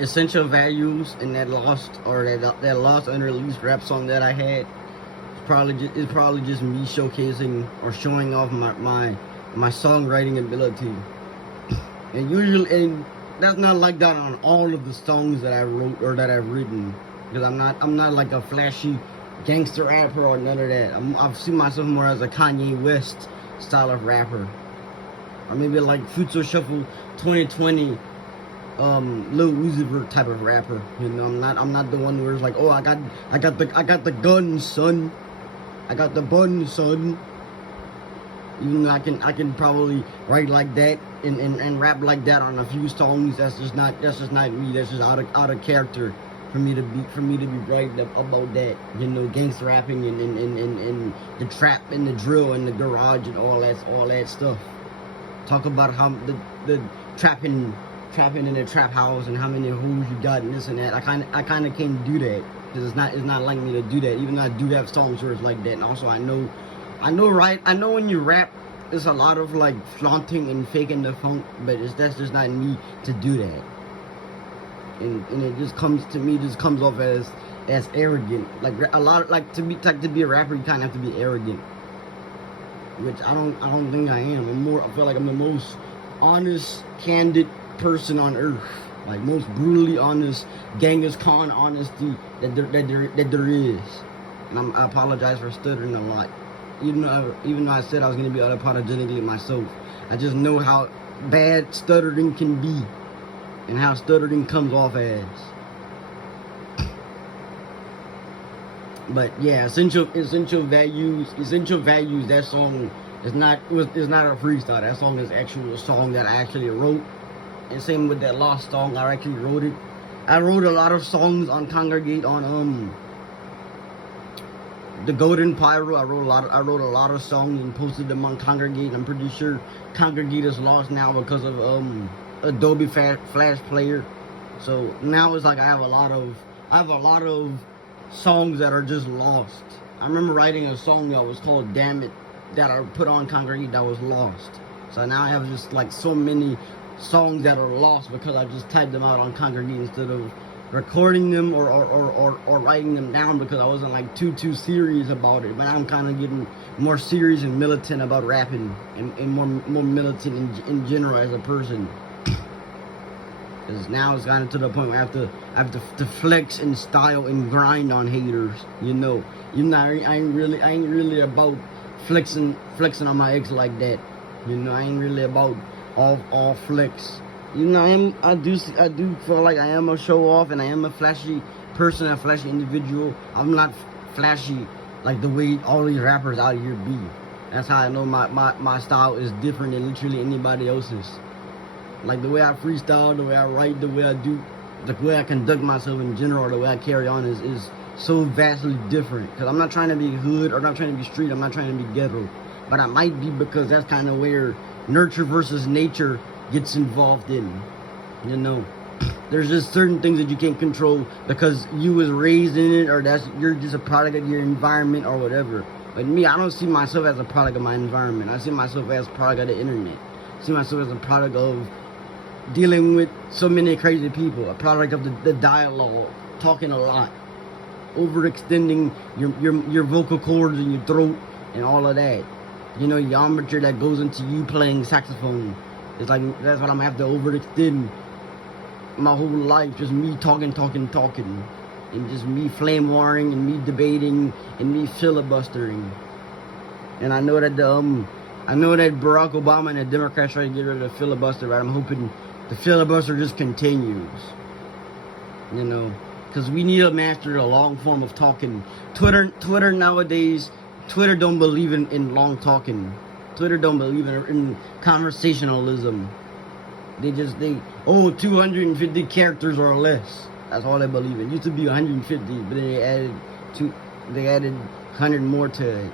essential values in that lost or that lost unreleased rap song that I had. It's probably just me showcasing or showing off my songwriting ability. And that's not like that on all of the songs that I wrote or that I've written, because I'm not like a flashy gangster rapper or none of that. I've seen myself more as a Kanye West style of rapper, or maybe like Future Shuffle 2020, Lil Uzi Vert type of rapper. You know, I'm not the one where it's like, oh, I got the gun, son. I got the bun, son. Even though I can probably write like that and rap like that on a few songs. That's just not me. That's just out of character for me to be writing about that. You know, gangster rapping and the trap and the drill and the garage and all that stuff. Talk about how the trapping in the trap house and how many hoes you got and this and that. I kind of can't do that, because it's not like me to do that. Even though I do have songs where it's like that. And also I know when you rap, there's a lot of like flaunting and faking the funk, but that's just not me to do that. And it just comes off as arrogant. Like a lot, like to be a rapper, you kind of have to be arrogant, which I don't think I am. I feel like I'm the most honest, candid person on earth. Like most brutally honest, Genghis Khan honesty that there is. And I apologize for stuttering a lot. Even though I said I was going to be unapologetically myself, I just know how bad stuttering can be and how stuttering comes off as. But yeah, essential values. That song is not a freestyle. That song is actually a song that I actually wrote. And same with that lost song, I actually wrote it. I wrote a lot of songs on Congregate on the Golden Pyro. I wrote a lot of songs and posted them on Congregate. I'm pretty sure Congregate is lost now because of Adobe Flash Player. So now it's like I have a lot of songs that are just lost. I remember writing a song that was called Damn It that I put on Congregate that was lost. So now I have just like so many songs that are lost because I just typed them out on Congregate instead of recording them or writing them down, because I wasn't like too serious about it. But I'm kind of getting more serious and militant about rapping and more militant in general as a person. Because now it's gotten to the point where I have to flex and style and grind on haters. You know, I ain't really about flexing on my ex like that. You know, I ain't really about all flex. You know, I do feel like I am a show off and I am a flashy person, a flashy individual. I'm not flashy like the way all these rappers out here be. That's how I know my style is different than literally anybody else's. Like the way I freestyle, the way I write, the way I do, the way I conduct myself in general, the way I carry on is so vastly different. Because I'm not trying to be hood or I'm not trying to be street, I'm not trying to be ghetto. But I might be, because that's kind of where nurture versus nature gets involved in. You know, there's just certain things that you can't control because you was raised in it, or you're just a product of your environment or whatever. But me, I don't see myself as a product of my environment. I see myself as a product of the internet. I see myself as a product of dealing with so many crazy people, a product of the dialogue, talking a lot, overextending your vocal cords in your throat and all of that. You know, geometry that goes into you playing saxophone. It's like, that's what I'm gonna have to overextend my whole life. Just me talking. And just me flame warring and me debating and me filibustering. And I know that Barack Obama and the Democrats try to get rid of the filibuster, right? I'm hoping the filibuster just continues. You know, because we need to master the long form of talking. Twitter nowadays, Twitter don't believe in long talking. Twitter don't believe in conversationalism. They 250 characters or less. That's all they believe in. It used to be 150, but then they added 100 more to it,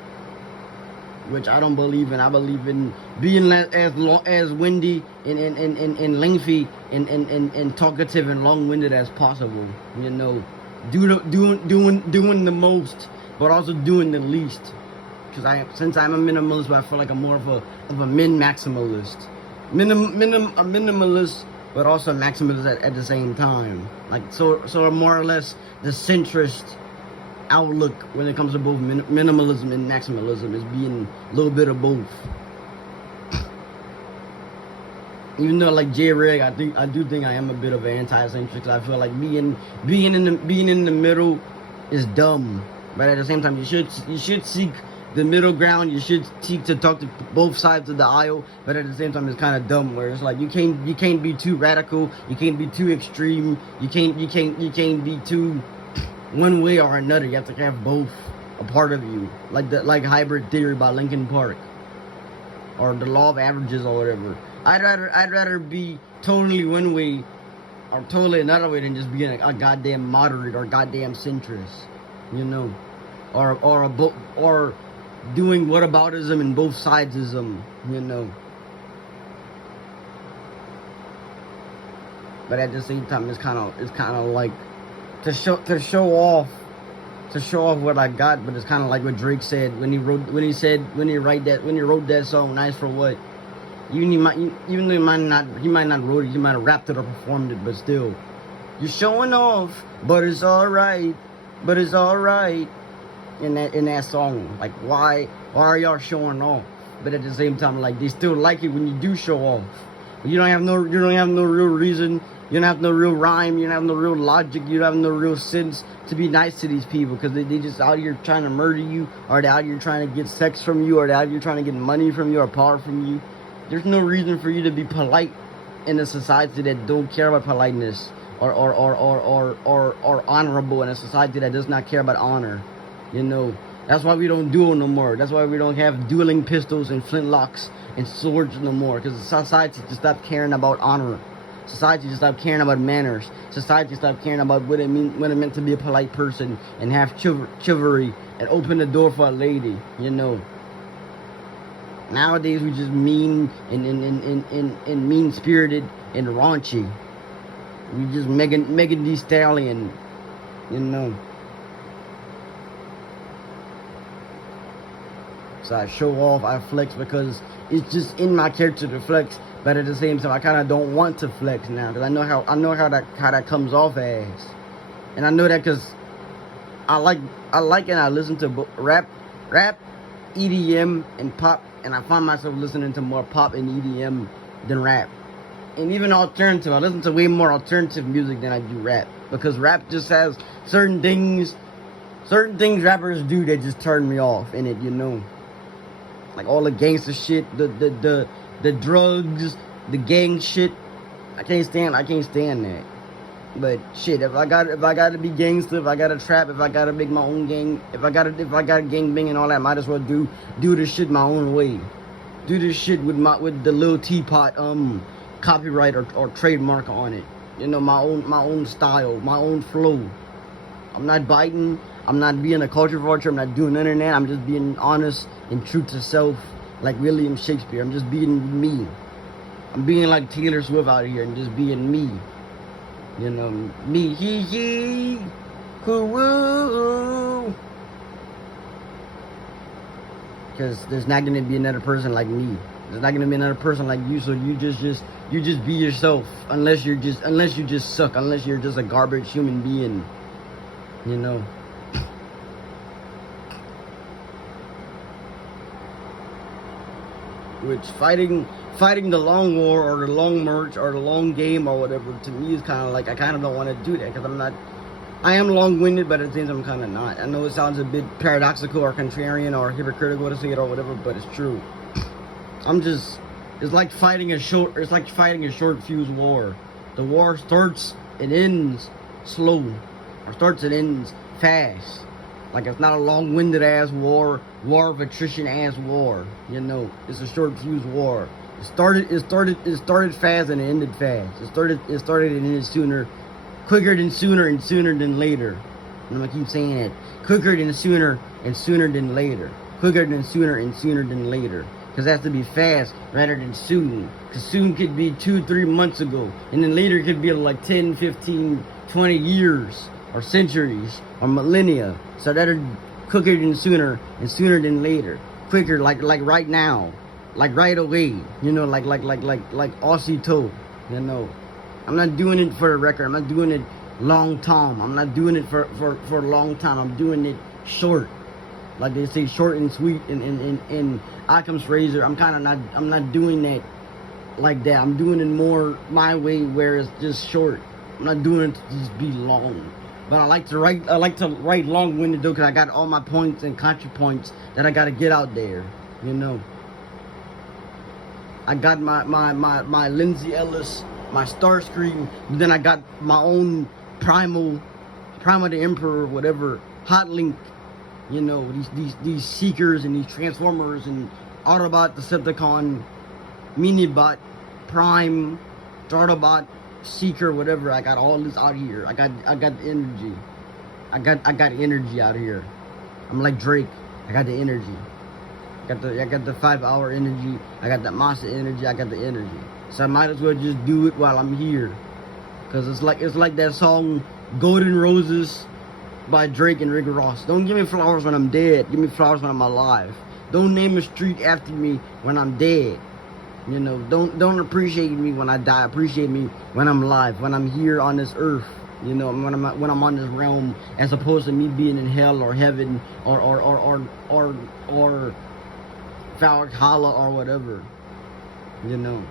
which I don't believe in. I believe in being as windy and lengthy and talkative and long-winded as possible. You know, doing the most, but also doing the least. Because since I'm a minimalist, I feel like I'm more of a min maximalist. A minimalist but also maximalist at the same time. Like so more or less the centrist outlook when it comes to both minimalism and maximalism is being a little bit of both. Even though like J. Reg, I do think I am a bit of an anti-centrist. I feel like being in the middle is dumb, but at the same time you should seek the middle ground. You should seek to talk to both sides of the aisle, but at the same time it's kind of dumb where it's like you can't be too radical, you can't be too extreme, you can't be too one way or another. You have to have both a part of you, like hybrid theory by Linkin Park, or the law of averages or whatever. I'd rather be totally one way or totally another way than just being a goddamn moderate or goddamn centrist, you know, or doing whataboutism and both sidesism, you know. But at the same time, it's kind of like to show off what I got. But it's kind of like what Drake said when he wrote that song, "Nice for What." Even though he might not wrote it, he might have rapped it or performed it, but still, you're showing off. But it's all right. In that song, like why are y'all showing off? But at the same time, like they still like it when you do show off. But you don't have no real reason. You don't have no real rhyme. You don't have no real logic. You don't have no real sense to be nice to these people because they just out here trying to murder you, or they're out here trying to get sex from you, or they're out here trying to get money from you or power from you. There's no reason for you to be polite in a society that don't care about politeness, or honorable in a society that does not care about honor. You know, that's why we don't duel no more. That's why we don't have dueling pistols and flintlocks and swords no more. Because society just stopped caring about honor. Society just stopped caring about manners. Society just stopped caring about what it meant to be a polite person and have chivalry and open the door for a lady. You know. Nowadays we just mean and mean spirited and raunchy. We just Megan Thee Stallion. You know. So I show off, I flex because it's just in my character to flex. But at the same time, I kind of don't want to flex now because I know how that comes off as, and I know that because I like and I listen to rap, EDM and pop, and I find myself listening to more pop and EDM than rap, and even alternative. I listen to way more alternative music than I do rap because rap just has certain things rappers do that just turn me off in it, you know. Like all the gangster shit, the drugs, the gang shit. I can't stand that. But shit, if I gotta be gangster, if I gotta trap, if I gotta make my own gang, if I gotta gang bang and all that, might as well do this shit my own way. Do this shit with the Lil'Teapot copyright or trademark on it. You know, my own style, my own flow. I'm not biting. I'm not being a culture vulture. I'm not doing none of that. I'm just being honest and true to self, like William Shakespeare. I'm just being me. I'm being like Taylor Swift out here and just being me. You know, me, he, woo. Because there's not gonna be another person like me. There's not gonna be another person like you. So you just be yourself. Unless you just suck. Unless you're just a garbage human being. You know. Which fighting the long war or the long march or the long game or whatever, to me is kind of like, I kind of don't want to do that because I am long-winded, but at the same time I'm kind of not. I know it sounds a bit paradoxical or contrarian or hypocritical to say it or whatever, but it's true. It's like fighting a short fuse war. The war starts and ends slow, or starts and ends fast. Like it's not a long-winded ass war of attrition ass war. You know, it's a short fuse war. It started fast and it ended fast. It started and ended sooner, quicker than sooner and sooner than later. And I'm gonna keep saying it. Quicker than sooner and sooner than later. Quicker than sooner and sooner than later. Because it has to be fast rather than soon. Because soon could be 2-3 months ago. And then later could be like 10, 15, 20 years. Or centuries. Or millennia. So that are quicker than sooner and sooner than later. Quicker like right now. Like right away. You know, like Aussie toe. You know. I'm not doing it for the record. I'm not doing it long term. I'm not doing it for a long time. I'm doing it short. Like they say, short and sweet in Occam's razor. I'm not doing that like that. I'm doing it more my way, where it's just short. I'm not doing it to just be long. But I like to write long-winded though, because I got all my points and contra points that I got to get out there. You know, I got my Lindsay Ellis, my Starscream, but then I got my own Primal the Emperor, whatever, Hot Link. You know, these Seekers and these Transformers and Autobot, Decepticon, Minibot, Prime, Startobot, Seeker, whatever. I got all this out here. I got the energy. I got energy out here. I'm like Drake. I got the energy. I got the 5-hour energy. I got that Masa energy. I got the energy. So I might as well just do it while I'm here. Cause it's like that song Golden Roses by Drake and Rick Ross. Don't give me flowers when I'm dead. Give me flowers when I'm alive. Don't name a street after me when I'm dead. You know, don't appreciate me when I die. Appreciate me when I'm alive, when I'm here on this earth. You know, when I'm on this realm, as opposed to me being in hell or heaven or Valhalla or whatever. You know.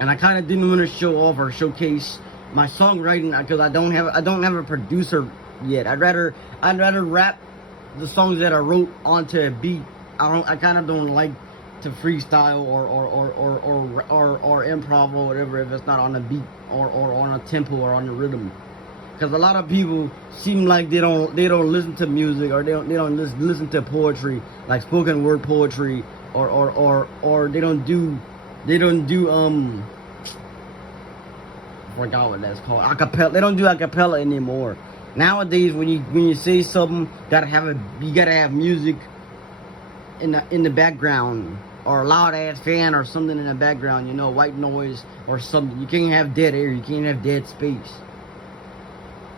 And I kind of didn't want to show off or showcase my songwriting because I don't have a producer yet. I'd rather rap the songs that I wrote onto a beat. I kind of don't like to freestyle or improv or whatever if it's not on a beat or on a tempo or on a rhythm. Because a lot of people seem like they don't listen to music, or they don't listen to poetry, like spoken word poetry, or they don't do I forgot what that's called, acapella. They don't do acapella anymore. Nowadays, when you say something, you gotta have music in the background, or a loud ass fan or something in the background. You know, white noise or something. You can't have dead air. You can't have dead space.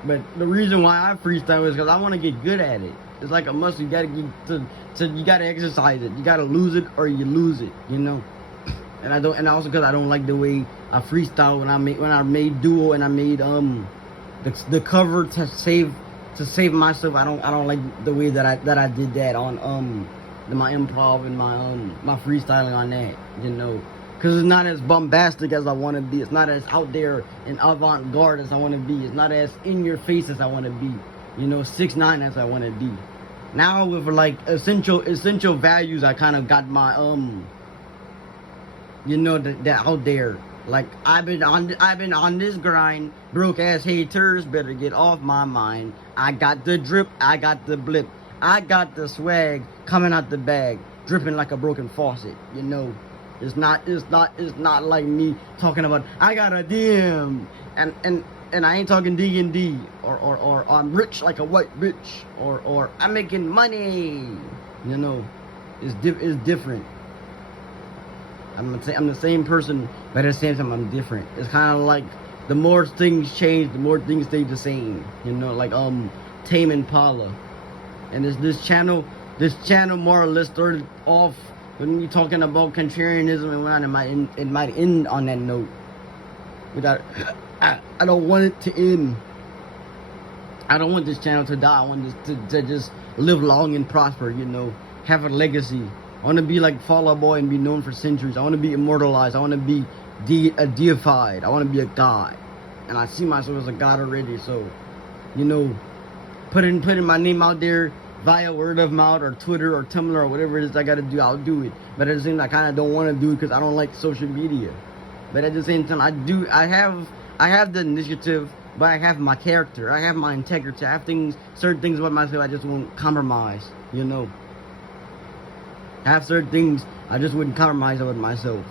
But the reason why I freestyle is because I want to get good at it. It's like a muscle. You gotta you gotta exercise it. You gotta lose it or you lose it. You know. And also because I don't like the way I freestyle when I made Duo and I made the cover to save myself. I don't like the way that I did that on my improv and my freestyling on that, you know, because it's not as bombastic as I want to be. It's not as out there and avant-garde as I want to be. It's not as in your face as I want to be, you know, 6ix9ine as I want to be. Now with like essential values, I kind of got my you know, that out there. Like I've been on this grind. Broke ass haters better get off my mind. I got the drip, I got the blip, I got the swag coming out the bag, dripping like a broken faucet. You know, it's not like me talking about I got a DM and I ain't talking D&D or I'm rich like a white bitch or I'm making money. You know, it's different. I'm the same person, but at the same time I'm different. It's kind of like the more things change, the more things stay the same. You know, like Tame Impala, and this channel more or less started off when you're talking about contrarianism and whatnot. It might end on that note. Without, I don't want it to end. I don't want this channel to die. I want this to just live long and prosper. You know, have a legacy. I want to be like Fall Out Boy and be known for centuries. I want to be immortalized. I want to be deified. I want to be a god. And I see myself as a god already. So, you know, putting my name out there via word of mouth or Twitter or Tumblr or whatever it is I got to do, I'll do it. But at the same time, I kind of don't want to do it because I don't like social media. But at the same time, I have the initiative, but I have my character. I have my integrity. I have certain things about myself I just won't compromise, you know. I have certain things I just wouldn't compromise with myself.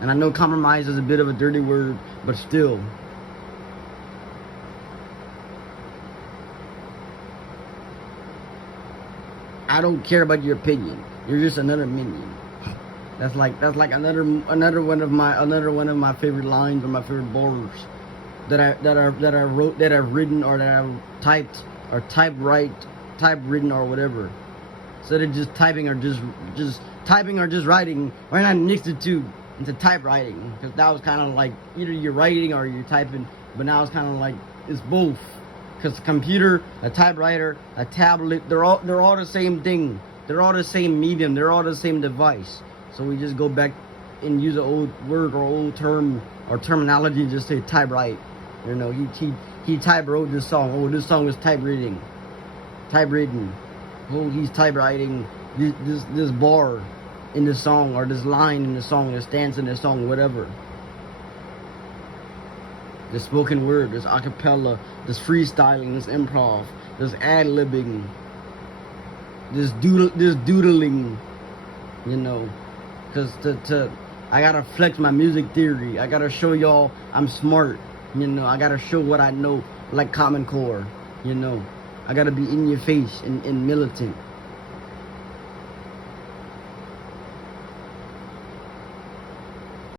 And I know compromise is a bit of a dirty word, but still. I don't care about your opinion. You're just another minion. That's like another one of my favorite lines or my favorite bars that I've written or that I've typewritten or whatever. instead of just typing or just typing or just writing. Why not mix the two into typewriting? Because that was kind of like either you're writing or you're typing, but now it's kind of like it's both. Because a computer, a typewriter, a tablet, they're all the same thing. They're all the same medium. They're all the same device. So we just go back and use an old word or old term or terminology and just say typewrite. You know, he type wrote this song. Oh, this song is typewritten. Oh, he's typewriting this bar in the song, or this line in the song, this stance in the song, whatever. This spoken word, this acapella, this freestyling, this improv, this ad-libbing, this doodling, you know, because I gotta flex my music theory. I gotta show y'all I'm smart, you know. I gotta show what I know, like Common Core, you know. I gotta be in your face and militant.